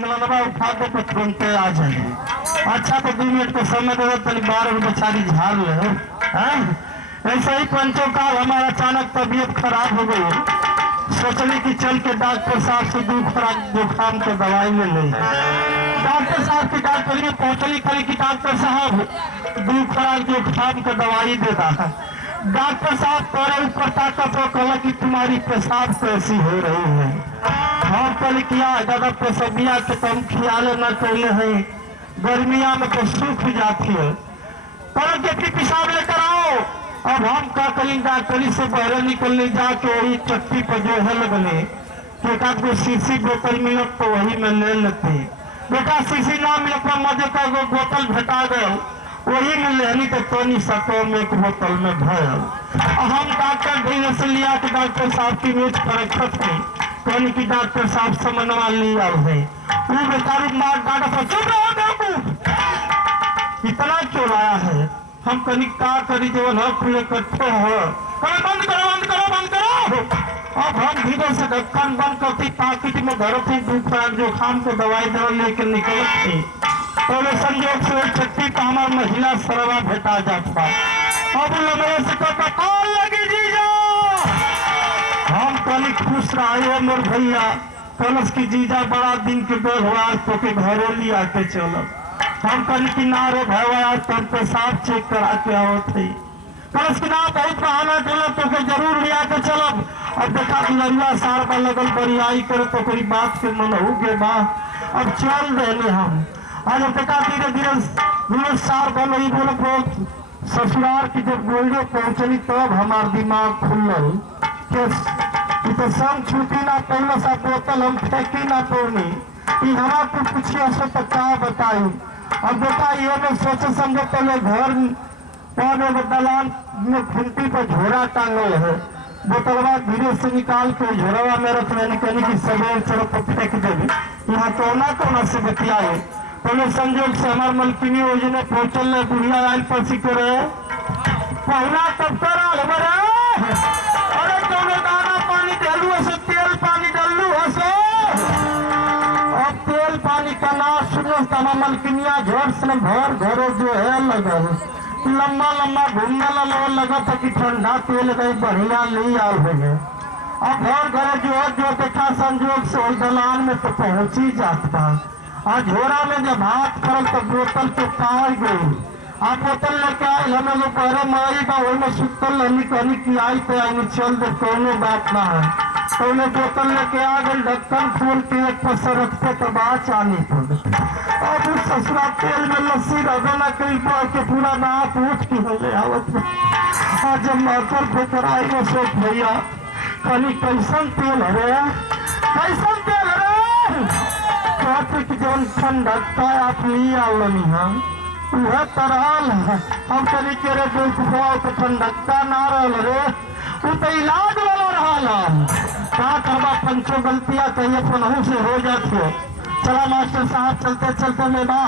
मिलनवा उठा दो तो तुरंत आ जाए। अच्छा तो 2 मिनट को समय दे तनी 12 बेचारी झाड़ ले। ऐसे ही पंचों काल हमारा अचानक तबीयत खराब हो गई। सोचली कि चल के डॉक्टर साहब से 2 खुराक जुकाम के दवाई ले ले। डॉक्टर साहब की डॉक्टर में पहुंचली करी कि डॉक्टर साहब 2 खुराक जुकाम के दवाई देता है। डॉक्टर साहब तोरे ऊपर ताकत हो कहला कि तुम्हारी पेशाब कैसी हो रही है। हम कल किया ज्यादा पेशबिया के कम खियाले न कैले है, गर्मिया में तो सूख जाती है। पर जबकि पेशाब लेकर आओ। अब हम क्या करें, डॉक्टरी से बाहर निकलने जाके वही चट्टी पर जो है लगने बेटा को शीशी बोतल मिलत तो वही में ले लेते। बेटा शीशी ना मिलत मजे का बोतल घटा गए वही में लेनी तो टोनी सतो में एक बोतल में भरल। हम डॉक्टर धीरे से लिया कि डॉक्टर साहब की मेज पर रखत थे टोनी की डॉक्टर साहब समन्वय लिया है। वो बेचारी मार डांट पर चुप रहो बाबू इतना क्यों लाया है। हम कहीं का करी जो न खुले कट्ठे हो बंद करो बंद करो बंद करो। अब हम धीरे से ढक्कन बंद करती पाकिट में धरती 2 खुराक जुकाम को दवाई दवा लेकर निकलत थी। तो संयोग से छट्टी पर हमारा महिला सरवा भेटा जाता। अब मेरे से कौन लगी जीजा। हम कल खुश रहे मोर भैया कलश की जीजा बड़ा दिन के बेर हुआ तो के घरों लिया के चलो। हम कल किनारे भैया तब पेशाब चेक करा के आओ थे कलश किनार बहुत बहाना चलो तो के जरूर लिया के चलो। अब देखा लड़िया सार पर लगल बरियाई करे तो कोई बात के मन हो गए बा। अब चल रहे हम आज बेटा धीरे धीरे सार बन रही बोलो ससुराल की जब गोल्डो पहुंचली तब हमार दिमाग खुलल तो संग छुट्टी ना पहले सा बोतल हम फेंकी ना तोड़नी हमारा कुछ पूछी ऐसे तो क्या बताई। अब बेटा ये लोग सोचे समझे पहले घर दलान में खुंटी पर झोरा टांगल है बोतलवा धीरे से निकाल के झोरवा में रख लेनी कहनी कि सवेर चलो तो फेंक देगी। यहाँ कोना से बतियाए पहले संजोग से हमारे मलकिनी योजना पहुंचल बुढ़िया आयल पसी करे पहला तब कर अरे दोनों दाना पानी डालू ऐसे तेल पानी डालू ऐसे। अब तेल पानी का नाश सुनो तमा मलकिनिया झोर से घर घरों जो है लगा लंबा लंबा घूमने लगा था कि ठंडा तेल गई बढ़िया नहीं आल हो गए। अब घर घरे जो देखा संजोग से वही दलान में तो पहुंच ही जाता। आज झोरा में जब हाथ करल तो बोतल के पार गई। आप बोतल लेके आई हमें लोग पहले मारी बा वही में सुतल हमी कहनी कि आई पे आई चल दे कोनो बात ना है। तो उन्हें बोतल लेके आ गई ढक्कन खोल के एक पर रखते तो बात आनी पड़। अब उस ससुरा तेल में लस्सी रगना कई पड़ के पूरा नाक उठ की हो गया। आज जब माथल फेंकर आई में सोच भैया कहनी कैसन तेल है कैसन तेल है ट्रैफिक जोन ठंडकता आप लिया लनी हम वह तरल है। हम कभी के रे तो ठंडकता ना रहा रे वो तो इलाज वाला रहा क्या करवा पंचो गलतियां कहिए पनहू से हो जाती है। चला मास्टर साहब चलते चलते में बा